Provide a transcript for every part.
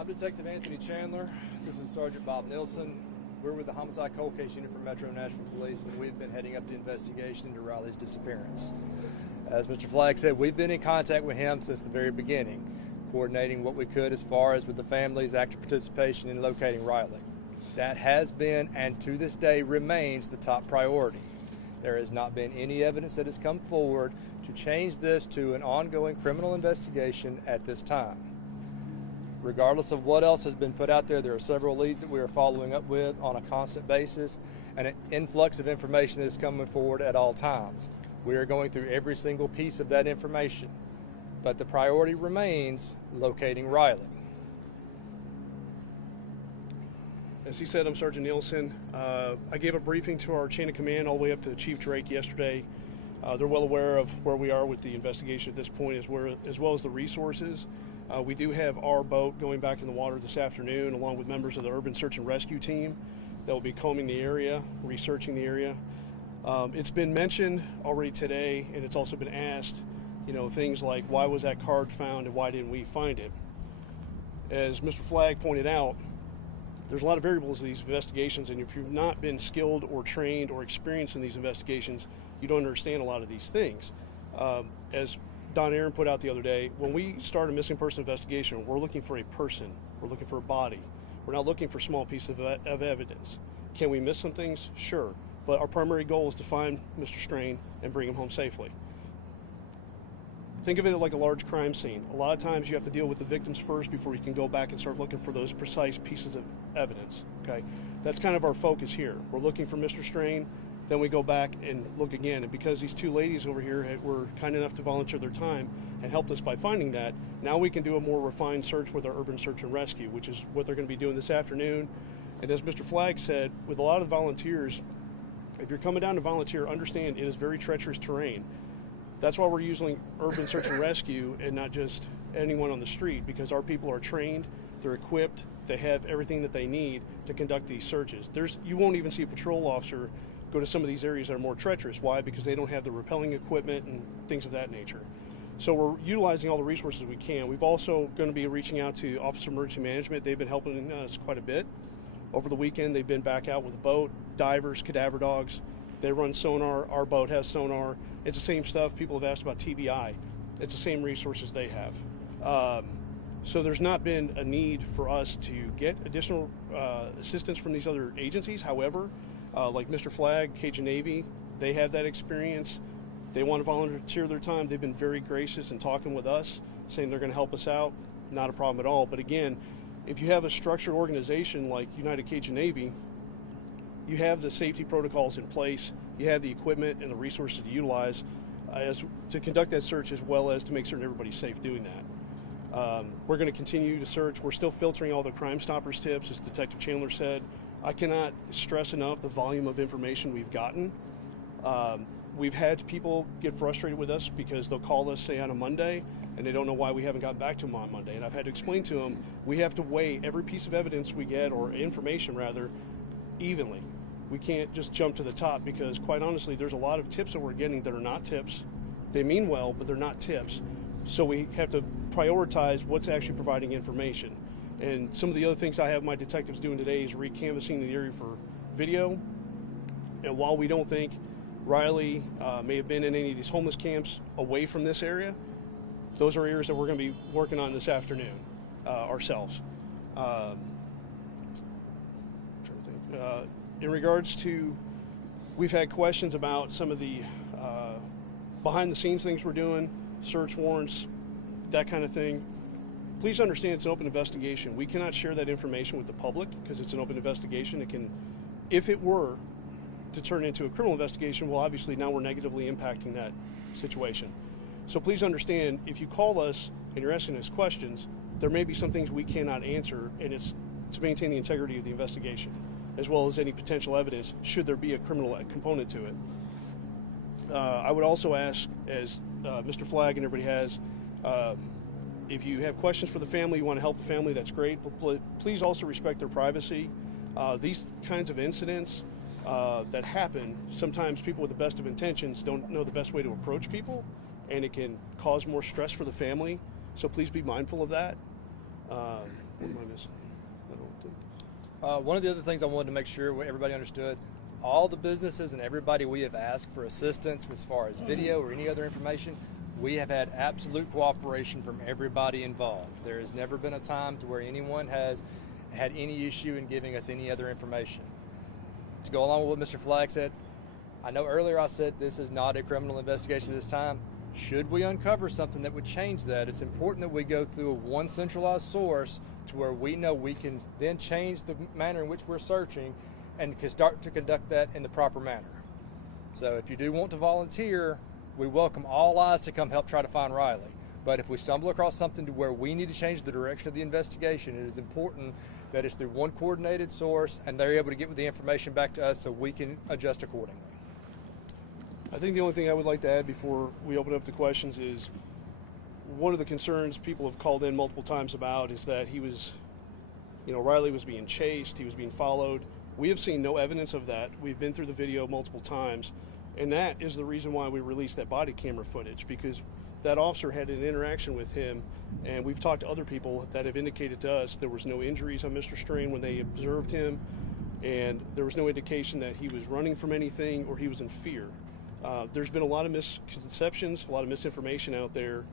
I'm Detective Anthony Chandler. This is Sergeant Bob Nilsson. We're with the Homicide Cold Case Unit for Metro Nashville Police, and we've been heading up the investigation into Riley's disappearance. As Mr. Flagg said, we've been in contact with him since the very beginning, coordinating what we could as far as with the family's active participation in locating Riley. That has been, and to this day remains, the top priority. There has not been any evidence that has come forward to change this to an ongoing criminal investigation at this time. Regardless of what else has been put out there, there are several leads that we are following up with on a constant basis and an influx of information that is coming forward at all times. We are going through every single piece of that information, but the priority remains locating Riley. As he said, I'm Sergeant Nielsen. I gave a briefing to our chain of command all the way up to Chief Drake yesterday. They're well aware of where we are with the investigation at this point, as well as the resources. We do have our boat going back in the water this afternoon, along with members of the Urban Search and Rescue team that will be combing the area, researching the area. It's been mentioned already today, and it's also been asked, things like, why was that card found and why didn't we find it? As Mr. Flagg pointed out, there's a lot of variables in these investigations, and if you've not been skilled or trained or experienced in these investigations, you don't understand a lot of these things. As Don Aaron put out the other day, when we start a missing person investigation, we're looking for a person, we're looking for a body. We're not looking for small pieces of evidence. Can we miss some things? Sure. But our primary goal is to find Mr. Strain and bring him home safely. Think of it like a large crime scene. A lot of times you have to deal with the victims first before you can go back and start looking for those precise pieces of evidence. Okay, that's kind of our focus here. We're looking for Mr. Strain, then we go back and look again. And because these two ladies over here were kind enough to volunteer their time and helped us by finding that, now we can do a more refined search with our Urban Search and Rescue, which is what they're going to be doing this afternoon. And as Mr. Flagg said, with a lot of volunteers, if you're coming down to volunteer, understand it is very treacherous terrain. That's why we're using Urban Search and Rescue and not just anyone on the street, because our people are trained, they're equipped, they have everything that they need to conduct these searches. You won't even see a patrol officer go to some of these areas that are more treacherous. Why? Because they don't have the rappelling equipment and things of that nature. So we're utilizing all the resources we can. We've also going to be reaching out to Office of Emergency Management. They've been helping us quite a bit. Over the weekend, they've been back out with a boat, divers, cadaver dogs. They run sonar. Our boat has sonar. It's the same stuff. People have asked about TBI. It's the same resources they have. So there's not been a need for us to get additional assistance from these other agencies. However, like Mr. Flagg, Cajun Navy, they have that experience. They want to volunteer their time. They've been very gracious in talking with us, saying they're going to help us out. Not a problem at all. But again, if you have a structured organization like United Cajun Navy, you have the safety protocols in place, you have the equipment and the resources to utilize to conduct that search, as well as to make certain everybody's safe doing that. We're going to continue to search. We're still filtering all the Crime Stoppers tips, as Detective Chandler said. I cannot stress enough the volume of information we've gotten. We've had people get frustrated with us because they'll call us, say, on a Monday, and they don't know why we haven't gotten back to them on Monday. And I've had to explain to them, we have to weigh every piece of evidence we get, or information rather, evenly. We can't just jump to the top, because quite honestly, there's a lot of tips that we're getting that are not tips. They mean well, but they're not tips. So we have to prioritize what's actually providing information. And some of the other things I have my detectives doing today is recanvassing the area for video. And while we don't think Riley may have been in any of these homeless camps away from this area, those are areas that we're going to be working on this afternoon ourselves. In regards to, we've had questions about some of the behind the scenes things we're doing, search warrants, that kind of thing. Please understand it's an open investigation. We cannot share that information with the public because it's an open investigation. It can, if it were to turn into a criminal investigation, well, obviously now we're negatively impacting that situation. So please understand, if you call us and you're asking us questions, there may be some things we cannot answer, and it's to maintain the integrity of the investigation, as well as any potential evidence should there be a criminal component to it. I would also ask, as Mr. Flagg and everybody has, if you have questions for the family, you want to help the family, that's great, but please also respect their privacy. These kinds of incidents that happen, sometimes people with the best of intentions don't know the best way to approach people, and it can cause more stress for the family, so please be mindful of that. What am I missing? I don't think. One of the other things I wanted to make sure everybody understood, all the businesses and everybody we have asked for assistance as far as video or any other information, we have had absolute cooperation from everybody involved. There has never been a time to where anyone has had any issue in giving us any other information. To go along with what Mr. Flagg said, I know earlier I said this is not a criminal investigation this time. Should we uncover something that would change that, it's important that we go through one centralized source to where we know we can then change the manner in which we're searching and can start to conduct that in the proper manner. So if you do want to volunteer, we welcome all eyes to come help try to find Riley. But if we stumble across something to where we need to change the direction of the investigation, it is important that it's through one coordinated source and they're able to get the information back to us so we can adjust accordingly. I think the only thing I would like to add before we open up the questions is one of the concerns people have called in multiple times about is that he was, Riley was being chased, he was being followed. We have seen no evidence of that. We've been through the video multiple times, and that is the reason why we released that body camera footage, because that officer had an interaction with him, and we've talked to other people that have indicated to us there was no injuries on Mr. Strain when they observed him, and there was no indication that he was running from anything or he was in fear. There's been a lot of misconceptions, a lot of misinformation out there,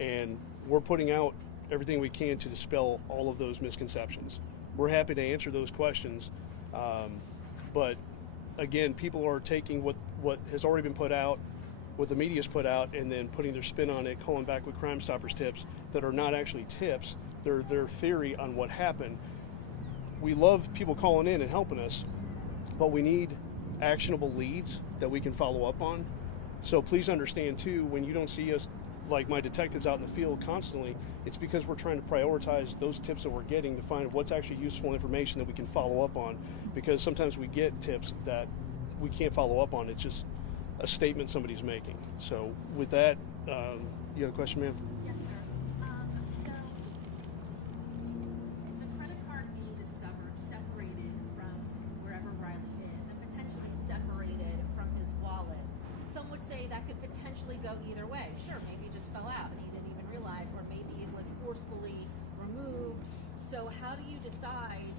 and we're putting out everything we can to dispel all of those misconceptions. We're happy to answer those questions, but again, people are taking what has already been put out, what the media's put out, and then putting their spin on it, calling back with Crime Stoppers tips that are not actually tips. They're their theory on what happened. We love people calling in and helping us, but we need actionable leads that we can follow up on. So please understand too, when you don't see us, like my detectives out in the field constantly, it's because we're trying to prioritize those tips that we're getting to find what's actually useful information that we can follow up on, because sometimes we get tips that we can't follow up on. It's just a statement somebody's making. So with that, you have a question, ma'am? Yes, sir. So the credit card being discovered separated from wherever Riley is and potentially separated from his wallet, some would say that could potentially go either way. Sure, maybe it just fell out and he didn't even realize, or maybe it was forcefully removed. So how do you decide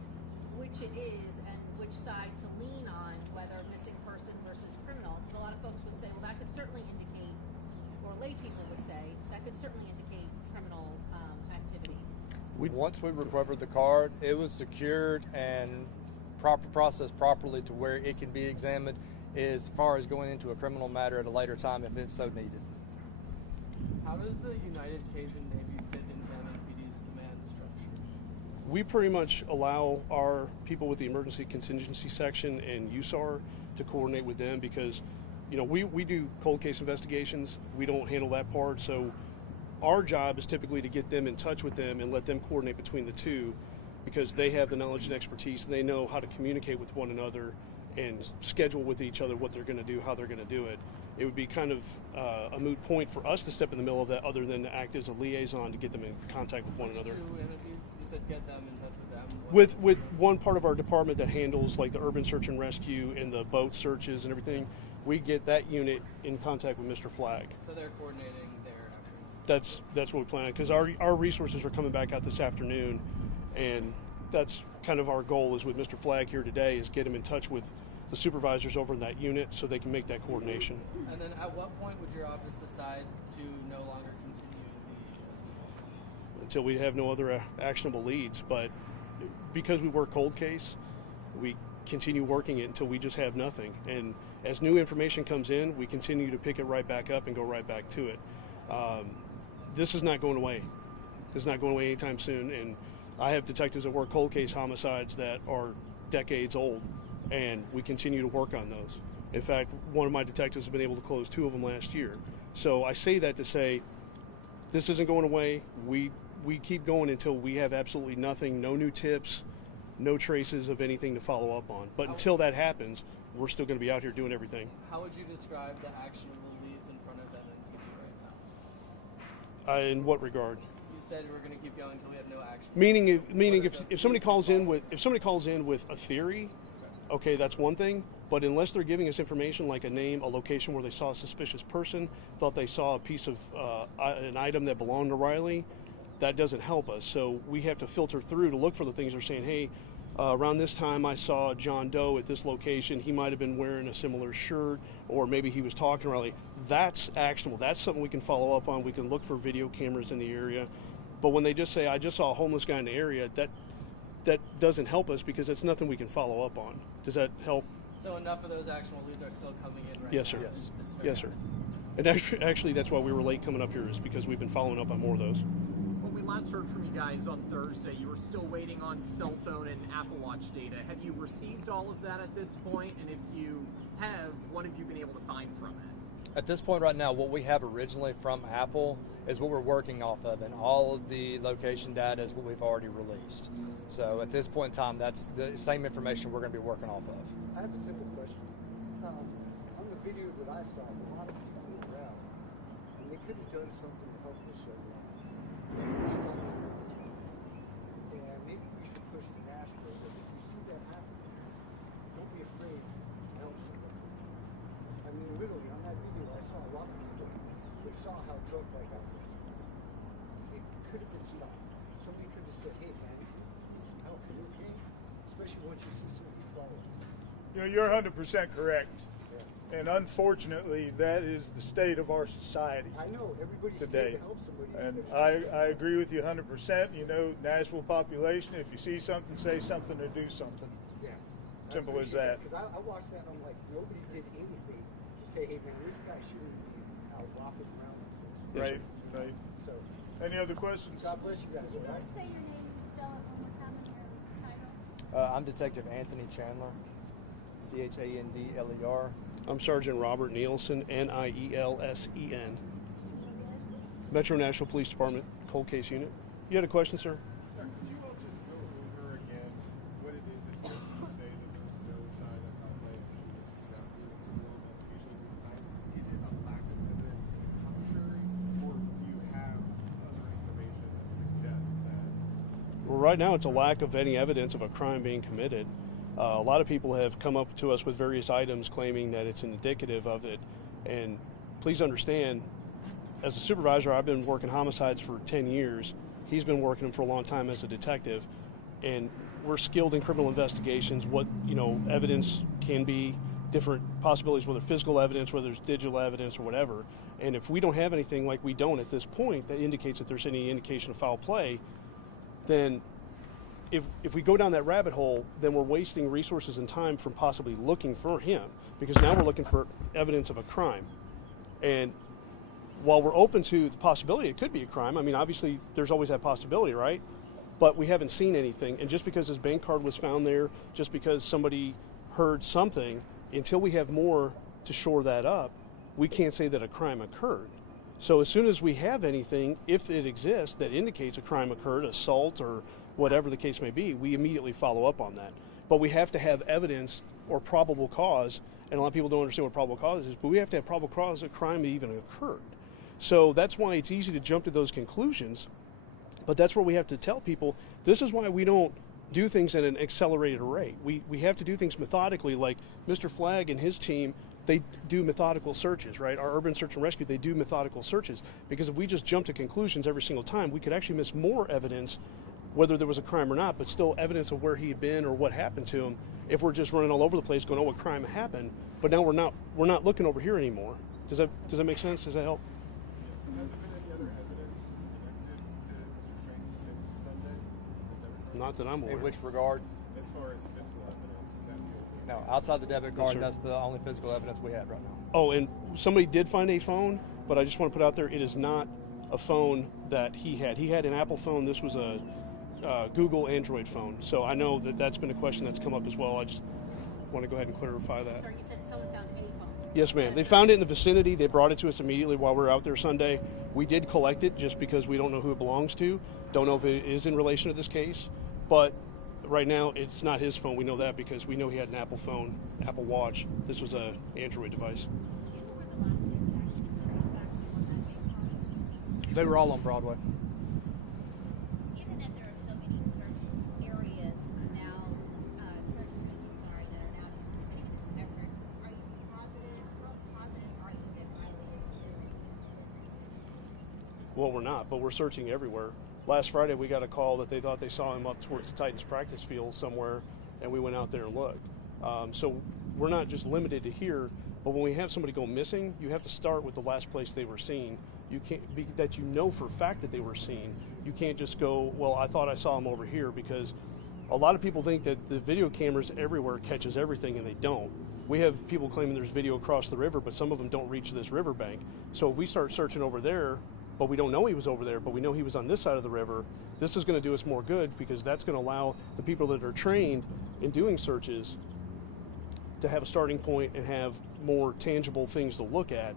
which it is and which side to lean on, whether missing person versus criminal? Because a lot of folks would say, well, that could certainly indicate, or lay people would say, that could certainly indicate criminal activity. Once we recovered the card, it was secured and processed properly to where it can be examined as far as going into a criminal matter at a later time if it's so needed. How does the United Cajun Navy fit into MNPD's command structure? We pretty much allow our people with the emergency contingency section and USAR to coordinate with them, because we do cold case investigations. We don't handle that part, so our job is typically to get them in touch with them and let them coordinate between the two, because they have the knowledge and expertise and they know how to communicate with one another and schedule with each other what they're going to do, how they're going to do it. It would be kind of a moot point for us to step in the middle of that, other than to act as a liaison to get them in contact with one another. You said get them in touch with them. With one part of our department that handles like the urban search and rescue and the boat searches and everything, we get that unit in contact with Mr. Flagg. So they're coordinating their efforts. That's what we plan on, because our resources are coming back out this afternoon, and that's kind of our goal is with Mr. Flagg here today, is get him in touch with the supervisors over in that unit so they can make that coordination. And then at what point would your office decide to no longer continue the investigation? Until we have no other actionable leads. But because we work cold case, we continue working it until we just have nothing. And as new information comes in, we continue to pick it right back up and go right back to it. This is not going away. This is not going away anytime soon. And I have detectives that work cold case homicides that are decades old, and we continue to work on those. In fact, one of my detectives has been able to close 2 of them last year. So I say that to say this isn't going away. We keep going until we have absolutely nothing, no new tips, no traces of anything to follow up on. But until that happens, we're still going to be out here doing everything. How would you describe the actionable leads in front of MNPD right now? In what regard? You said we're going to keep going until we have no action. Meaning if somebody calls in with a theory, okay, that's one thing. But unless they're giving us information like a name, a location where they saw a suspicious person, thought they saw a piece of an item that belonged to Riley, that doesn't help us. So we have to filter through to look for the things they're saying, hey, around this time I saw John Doe at this location. He might have been wearing a similar shirt, or maybe he was talking around. That's actionable. That's something we can follow up on. We can look for video cameras in the area. But when they just say, I just saw a homeless guy in the area, that doesn't help us because it's nothing we can follow up on. Does that help? So enough of those actionable leads are still coming in right Yes, now? sir. Yes. Yes, sir. And actually, that's why we were late coming up here, is because we've been following up on more of those. When we last heard from you guys on Thursday, you were still waiting on cell phone and Apple Watch data. Have you received all of that at this point? And if you have, what have you been able to find from it? At this point right now, what we have originally from Apple is what we're working off of, and all of the location data is what we've already released. So at this point in time, that's the same information we're going to be working off of. I have a simple question. On the video that I saw, a lot of people were around, and they could have done something to help this young man. And maybe we should push the national. If you see that happen, don't be afraid to help somebody. I mean, literally, on that video, I saw a lot of people. They saw how drug-like I was. It could have been stopped. Somebody could have said, hey, man, help, are you okay? Especially once you see somebody falling. You know, you're 100% correct. And unfortunately, that is the state of our society I know, everybody's today. scared to help somebody. And instead of I agree with you 100%. You know, Nashville population, if you see something, say something or do something. yeah. Simple as that. Because I watched that and I'm like, nobody did anything to say, hey man, this guy shouldn't be out walking around like this. Right, right. So, Any other questions? God bless you guys, all right? Say your name and spell it one more time and your title. I'm Detective Anthony Chandler, Chandler. I'm Sergeant Robert Nielsen, Nielsen. Metro National Police Department, Cold Case Unit. You had a question, sir? Could you all just go over again what it is that you say that there's no sign of foul play and this is not doing a criminal investigation at this time? Is it a lack of evidence to the contrary, or do you have other information that suggests that? Well, right now it's a lack of any evidence of a crime being committed. A lot of people have come up to us with various items claiming that it's indicative of it. And please understand, as a supervisor, I've been working homicides for 10 years. He's been working them for a long time as a detective. And we're skilled in criminal investigations. What, evidence can be, different possibilities, whether physical evidence, whether it's digital evidence or whatever. And if we don't have anything, like we don't at this point, that indicates that there's any indication of foul play, then if we go down that rabbit hole, then we're wasting resources and time from possibly looking for him, because now we're looking for evidence of a crime. And while we're open to the possibility it could be a crime, I mean, obviously there's always that possibility, right? But we haven't seen anything. And just because his bank card was found there, just because somebody heard something, until we have more to shore that up, we can't say that a crime occurred. So as soon as we have anything, if it exists, that indicates a crime occurred, assault or whatever the case may be, we immediately follow up on that. But we have to have evidence or probable cause, and a lot of people don't understand what probable cause is, but we have to have probable cause a crime even occurred. So that's why it's easy to jump to those conclusions, but that's where we have to tell people, this is why we don't do things at an accelerated rate. We have to do things methodically, like Mr. Flagg and his team, they do methodical searches, right? Our urban search and rescue, they do methodical searches, because if we just jump to conclusions every single time, we could actually miss more evidence, whether there was a crime or not, but still evidence of where he had been or what happened to him, if we're just running all over the place going, oh, what crime happened, but now we're not looking over here anymore. Does that make sense? Does that help? Has there been any other evidence connected to Mr. Strange since Sunday? Not that I'm aware. In which regard? As far as physical evidence, is that the only? No, outside the debit card, sir. that's the only physical evidence we have right now. Oh, and somebody did find a phone, but I just want to put out there, it is not a phone that he had. He had an Apple phone. This was a Google Android phone. So I know that that's been a question that's come up as well. I just want to go ahead and clarify that. Sorry, you said someone found a phone. Yes, ma'am. They found it in the vicinity. They brought it to us immediately while we were out there Sunday. We did collect it just because we don't know who it belongs to. Don't know if it is in relation to this case. But right now, it's not his phone. We know that because we know he had an Apple phone, Apple Watch. This was an Android device. Who were the last transactions traced back to when that came from? They were all on Broadway. Given that there are so many search areas now, search engines are that are now just putting in this effort, are you positive? How positive are you that Riley is still in this? Well, we're not, but we're searching everywhere. last Friday we got a call that they thought they saw him up towards the Titans practice field somewhere, and we went out there and looked. So we're not just limited to here, but when we have somebody go missing, you have to start with the last place they were seen. You can't be that you know for a fact that they were seen. You can't just go, well, I thought I saw him over here, because a lot of people think that the video cameras everywhere catches everything, and they don't. We have people claiming there's video across the river, but some of them don't reach this riverbank. So if we start searching over there, but we don't know he was over there, but we know he was on this side of the river, this is going to do us more good, because that's going to allow the people that are trained in doing searches to have a starting point and have more tangible things to look at,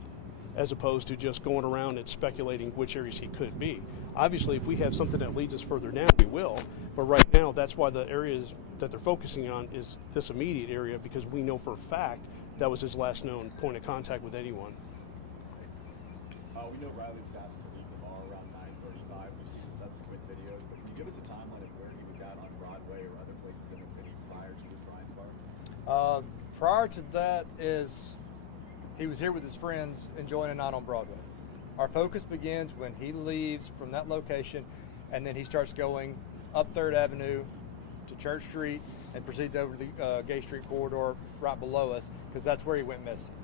as opposed to just going around and speculating which areas he could be. Obviously, if we have something that leads us further down, we will. But right now, that's why the areas that they're focusing on is this immediate area, because we know for a fact that was his last known point of contact with anyone. We know Riley was asked to leave the bar around 9:35. We've seen the subsequent videos, but can you give us a timeline of where he was at on Broadway or other places in the city prior to his Ryan's bar? Prior to that is he was here with his friends enjoying a night on Broadway. Our focus begins when he leaves from that location, and then he starts going up 3rd Avenue to Church Street and proceeds over the Gay Street corridor right below us, because that's where he went missing.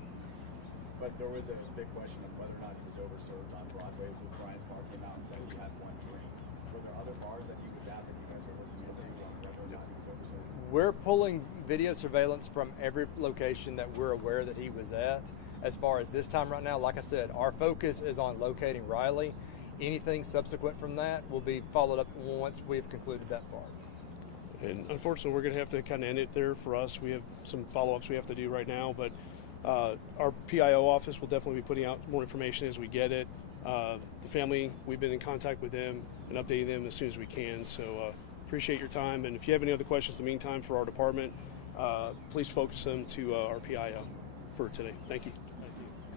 But there was a big question of whether or not he was overserved on Broadway. When Ryan's bar came out and said he had one drink. Were there other bars that he was at that you guys were looking into on whether or not he was overserved? We're pulling video surveillance from every location that we're aware that he was at. As far as this time right now, like I said, our focus is on locating Riley. Anything subsequent from that will be followed up once we've concluded that part. And unfortunately, we're going to have to kind of end it there for us. We have some follow-ups we have to do right now, but our PIO office will definitely be putting out more information as we get it. The family, we've been in contact with them and updating them as soon as we can. So appreciate your time. And if you have any other questions in the meantime for our department, please focus them to our PIO for today. Thank you.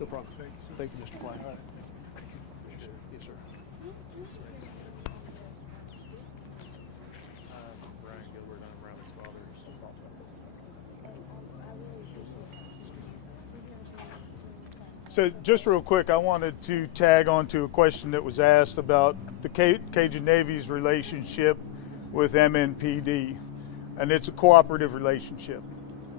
No problem. Thank you, Mr. Fly. Yes, sir. Brian Gilbert, I'm Riley's father. So just real quick, I wanted to tag on to a question that was asked about the Cajun Navy's relationship with MNPD, and it's a cooperative relationship.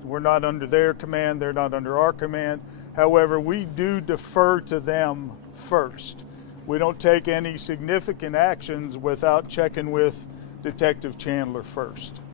We're not under their command, they're not under our command. However, we do defer to them first. We don't take any significant actions without checking with Detective Chandler first.